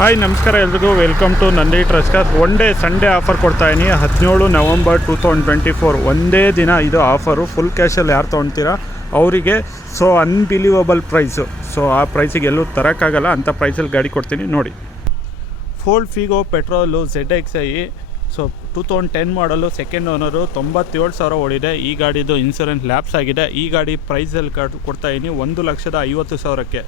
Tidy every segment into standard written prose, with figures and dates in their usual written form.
Hi ನಮಸ್ಕಾರ ಎಲ್ರಿಗೂ welcome to Nandi trust car. One day Sunday offer ಕೊಡ್ತಾಯಿನಿ 17 ನವಂಬರ್ 2024 ಒಂದೇ ದಿನ ಇದು ಆಫರು. ಫುಲ್ ಕ್ಯಾಶಲ್ಲಿ ಯಾರು ತೊಗೊಳ್ತೀರಾ ಅವರಿಗೆ ಅನ್ಬಿಲೀವಬಲ್ ಪ್ರೈಸು. ಆ ಪ್ರೈಸಿಗೆ ಎಲ್ಲೂ ತರೋಕ್ಕಾಗಲ್ಲ, ಅಂಥ ಪ್ರೈಸಲ್ಲಿ ಗಾಡಿ ಕೊಡ್ತೀನಿ ನೋಡಿ. ಫೋರ್ಡ್ ಫಿಗೋ ಪೆಟ್ರೋಲು ZXi 2010 ಮಾಡಲು ಸೆಕೆಂಡ್ ಓನರು, 97,000 ಓಡಿದೆ. ಈ ಗಾಡಿದು ಇನ್ಸೂರೆನ್ಸ್ ಲ್ಯಾಪ್ಸ್ ಆಗಿದೆ. ಈ ಗಾಡಿ ಪ್ರೈಸಲ್ಲಿ ಕೊಡ್ತಾಯಿದ್ದೀನಿ 1,50,50,000ಕ್ಕೆ.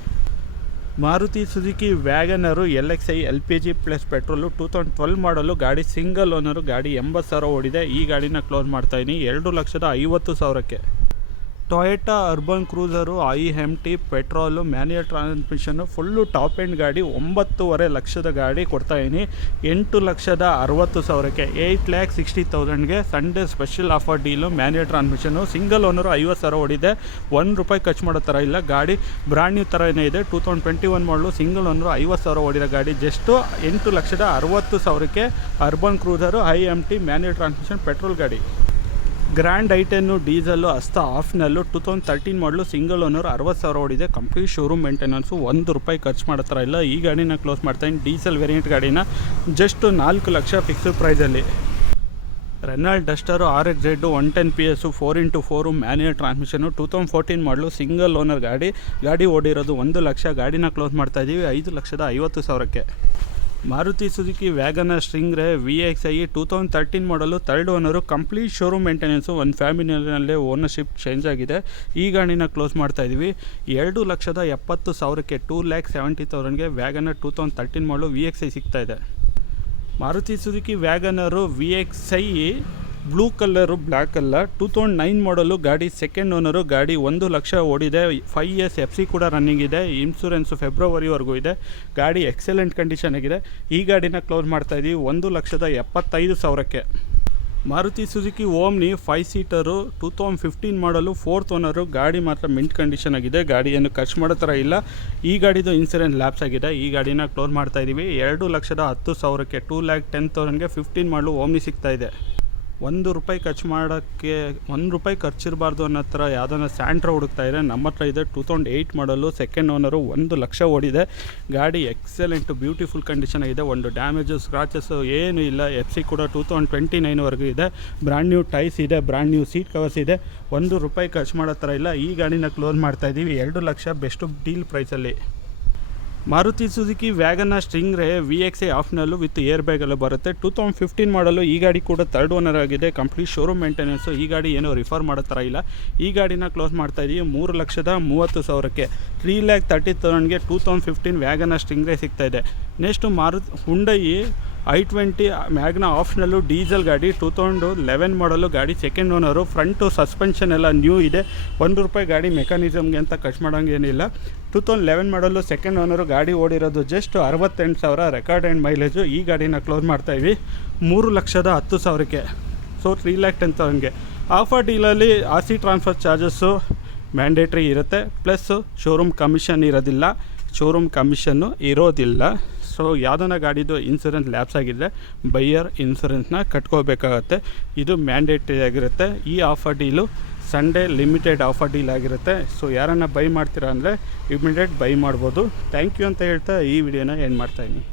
Maruti Suzuki WagonR LXi LPG plus petrol 2012 model, ಗಾಡಿ ಸಿಂಗಲ್ ಓನರು, ಗಾಡಿ 80,000 ಓಡಿದೆ. ಈ ಗಾಡಿನ ಕ್ಲೋಸ್ ಮಾಡ್ತಾಯಿದ್ದೀನಿ 2,50,50,000ಕ್ಕೆ. Toyota Urban Cruiser IMT petrol manual transmission full top end ಗಾಡಿ, 9.5 ಲಕ್ಷದ ಗಾಡಿ ಕೊಡ್ತಾಯಿದ್ದೀನಿ 8,60,000ಕ್ಕೆ. 8,60,000ಗೆ Sunday special offer deal. Manual transmission, single owner, 50,000 ಓಡಿದೆ. ₹1 ಖರ್ಚು ಮಾಡೋ ಥರ ಇಲ್ಲ. ಗಾಡಿ ಬ್ರ್ಯಾಂಡ್ ನ್ಯೂ ಥರನೇ ಇದೆ. 2021 ಮಾಡಲು, ಸಿಂಗಲ್ ಓನರು, 50,000 ಓಡಿದ ಗಾಡಿ. ಜಸ್ಟು 8,60,000ಕ್ಕೆ Urban Cruiser IMT manual transmission petrol ಗಾಡಿ. Grand i ten diesel Asta optional 2013 model, single owner, 60,000 ಓಡಿದೆ. ಕಂಪ್ಲೀಟ್ ಶೋರೂಮ್ ಮೇಂಟೆನೆನ್ಸು, ₹1 ಖರ್ಚು ಮಾಡೋ ಥರ ಇಲ್ಲ. ಈ ಗಾಡಿನ ಕ್ಲೋಸ್ ಮಾಡ್ತಾಯಿದ್ದೀನಿ. ಡೀಸೆಲ್ ವೇರಿಯಂಟ್ ಗಾಡಿನ ಜಸ್ಟ್ 4 ಲಕ್ಷ ಫಿಕ್ಸ್ಡ್ ಪ್ರೈಸಲ್ಲಿ. Renault Duster RXZ 110 PS 4x4 manual transmission 2014 model, single owner ಗಾಡಿ ಓಡಿರೋದು 1 ಲಕ್ಷ. ಗಾಡಿನ ಕ್ಲೋಸ್ ಮಾಡ್ತಾಯಿದ್ದೀವಿ 5,50,000ಕ್ಕೆ. Maruti Suzuki WagonR Stingray VXi 2013 ಮಾಡಲು, third owner, complete showroom maintenance, ಒಂದು ಫ್ಯಾಮಿಲಿಯಲ್ಲೇ ಓನರ್ಶಿಪ್ ಚೇಂಜ್ ಆಗಿದೆ. ಈ ಗಾಡಿನ ಕ್ಲೋಸ್ ಮಾಡ್ತಾಯಿದ್ದೀವಿ 2,70,000ಕ್ಕೆ. 2,70,000ಗೆ ವ್ಯಾಗನರ್ 2013 ಮಾಡಲು VXi ಸಿಗ್ತಾಯಿದೆ. Maruti Suzuki WagonR VXi blue colour, black ಅಲ್ಲ, 2009 ಮಾಡಲು, ಗಾಡಿ ಸೆಕೆಂಡ್ ಓನರು, ಗಾಡಿ 1 ಲಕ್ಷ ಓಡಿದೆ. 5 years FC ಕೂಡ ರನ್ನಿಂಗ್ ಇದೆ. ಇನ್ಸೂರೆನ್ಸು ಫೆಬ್ರವರಿವರೆಗೂ ಇದೆ. ಗಾಡಿ ಎಕ್ಸಲೆಂಟ್ ಕಂಡೀಷನ್ ಆಗಿದೆ. ಈ ಗಾಡಿನ ಕ್ಲೋಸ್ ಮಾಡ್ತಾಯಿದ್ದೀವಿ 1,75,000ಕ್ಕೆ. ಮಾರುತಿ ಸುಜುಕಿ ಓಮ್ನಿ 5 ಸೀಟರು 2015 ಮಾಡಲು, 4th ಓನರು, ಗಾಡಿ ಮಾತ್ರ ಮಿಂಟ್ ಕಂಡೀಷನ್ ಆಗಿದೆ. ಗಾಡಿ ಏನು ಖರ್ಚು ಮಾಡೋ ಥರ ಇಲ್ಲ. ಈ ಗಾಡಿದು ಇನ್ಸೂರೆನ್ಸ್ ಲ್ಯಾಪ್ಸ್ ಆಗಿದೆ. ಈ ಗಾಡಿನ ಕ್ಲೋಸ್ ಮಾಡ್ತಾಯಿದ್ದೀವಿ 2,10,000ಕ್ಕೆ. 2,10,000ಗೆ 15 ಮಾಡಲು ಓಮ್ನಿ ಸಿಗ್ತಾಯಿದೆ. ₹1 ಖರ್ಚು ಮಾಡೋಕ್ಕೆ ₹1 ಖರ್ಚಿರಬಾರ್ದು ಅನ್ನೋ ಥರ ಯಾವುದನ್ನ ಸ್ಯಾಂಟ್ರಾ ಹುಡುಕ್ತಾ ಇದೆ. ನಮ್ಮ ಹತ್ರ ಇದೆ. 2008 ಮಾಡಲು, ಸೆಕೆಂಡ್ ಓನರು, 1 ಲಕ್ಷ ಓಡಿದೆ. ಗಾಡಿ ಎಕ್ಸಲೆಂಟು ಬ್ಯೂಟಿಫುಲ್ ಕಂಡೀಷನ್ ಆಗಿದೆ. ಒಂದು ಡ್ಯಾಮೇಜು ಸ್ಕ್ರಾಚಸ್ಸು ಏನೂ ಇಲ್ಲ. FC ಕೂಡ 2029ವರೆಗೂ ಇದೆ. ಬ್ರ್ಯಾಂಡ್ ನ್ಯೂ ಟೈಸ್ ಇದೆ, ಬ್ರ್ಯಾಂಡ್ ನ್ಯೂ ಸೀಟ್ ಕವರ್ಸ್ ಇದೆ. ₹1 ಖರ್ಚು ಮಾಡೋ ಥರ ಇಲ್ಲ. ಈ ಗಾಡಿನ ಕ್ಲೋಸ್ ಮಾಡ್ತಾಯಿದ್ದೀವಿ 2 ಲಕ್ಷ ಬೆಸ್ಟ್ ಡೀಲ್ ಪ್ರೈಸಲ್ಲಿ. Maruti Suzuki WagonR Stingray VXi optional with air ಬ್ಯಾಗಲ್ಲೂ ಬರುತ್ತೆ. 2015 ಮಾಡಲು. ಈ ಗಾಡಿ ಕೂಡ ಥರ್ಡ್ ಓನರ್ ಆಗಿದೆ. Complete showroom maintenance. ಈ ಗಾಡಿ ಏನೋ ರಿಫರ್ ಮಾಡೋ ಥರ ಇಲ್ಲ. ಈ ಗಾಡಿನ ಕ್ಲೋಸ್ ಮಾಡ್ತಾಯಿದ್ದೀವಿ 3,30,000ಕ್ಕೆ. 3,30,000ಗೆ 2015 ವ್ಯಾಗನರ್ ಸ್ಟಿಂಗ್ರೆ ಸಿಗ್ತಾಯಿದೆ. Next Hyundai i20 Magna optional diesel ಗಾಡಿ, 2011 ಮಾಡಲು, ಗಾಡಿ ಸೆಕೆಂಡ್ ಓನರು, ಫ್ರಂಟು ಸಸ್ಪೆನ್ಷನ್ ಎಲ್ಲ ನ್ಯೂ ಇದೆ. ₹1 ಗಾಡಿ ಮೆಕ್ಯಾನಿಸಮ್ಗೆ ಅಂತ ಖರ್ಚು ಮಾಡೋಂಗೇನಿಲ್ಲ. 2011 ಮಾಡಲು, ಸೆಕೆಂಡ್ ಓನರು, ಗಾಡಿ ಓಡಿರೋದು ಜಸ್ಟ್ 68,000 ರೆಕಾರ್ಡ್ ಆ್ಯಂಡ್ ಮೈಲೇಜು. ಈ ಗಾಡಿನ ಕ್ಲೋಸ್ ಮಾಡ್ತಾಯಿದ್ವಿ 3,10,000ಕ್ಕೆ. 3,10,000ಗೆ. ಆಫರ್ ಡೀಲಲ್ಲಿ RC ಟ್ರಾನ್ಸ್ಫರ್ ಚಾರ್ಜಸ್ಸು ಮ್ಯಾಂಡೇಟ್ರಿ ಇರುತ್ತೆ. ಪ್ಲಸ್ ಶೋರೂಮ್ ಕಮಿಷನ್ ಇರೋದಿಲ್ಲ. ಯಾವುದನ್ನ ಗಾಡಿದು ಇನ್ಸೂರೆನ್ಸ್ ಲ್ಯಾಪ್ಸ್ ಆಗಿದ್ದರೆ ಬೈಯರ್ ಇನ್ಸೂರೆನ್ಸ್ನ ಕಟ್ಕೋಬೇಕಾಗತ್ತೆ. ಇದು ಮ್ಯಾಂಡೇಟ್ರಿ ಆಗಿರುತ್ತೆ. ಈ offer deal Sunday limited offer deal ಆಗಿರುತ್ತೆ. ಯಾರನ್ನು ಬೈ ಮಾಡ್ತೀರಾ ಅಂದರೆ ಇಮಿಡಿಯೇಟ್ ಬೈ ಮಾಡ್ಬೋದು. ಥ್ಯಾಂಕ್ ಯು ಅಂತ ಹೇಳ್ತಾ ಈ ವಿಡಿಯೋನ ಎಂಡ್ ಮಾಡ್ತಾಯಿದ್ದೀನಿ.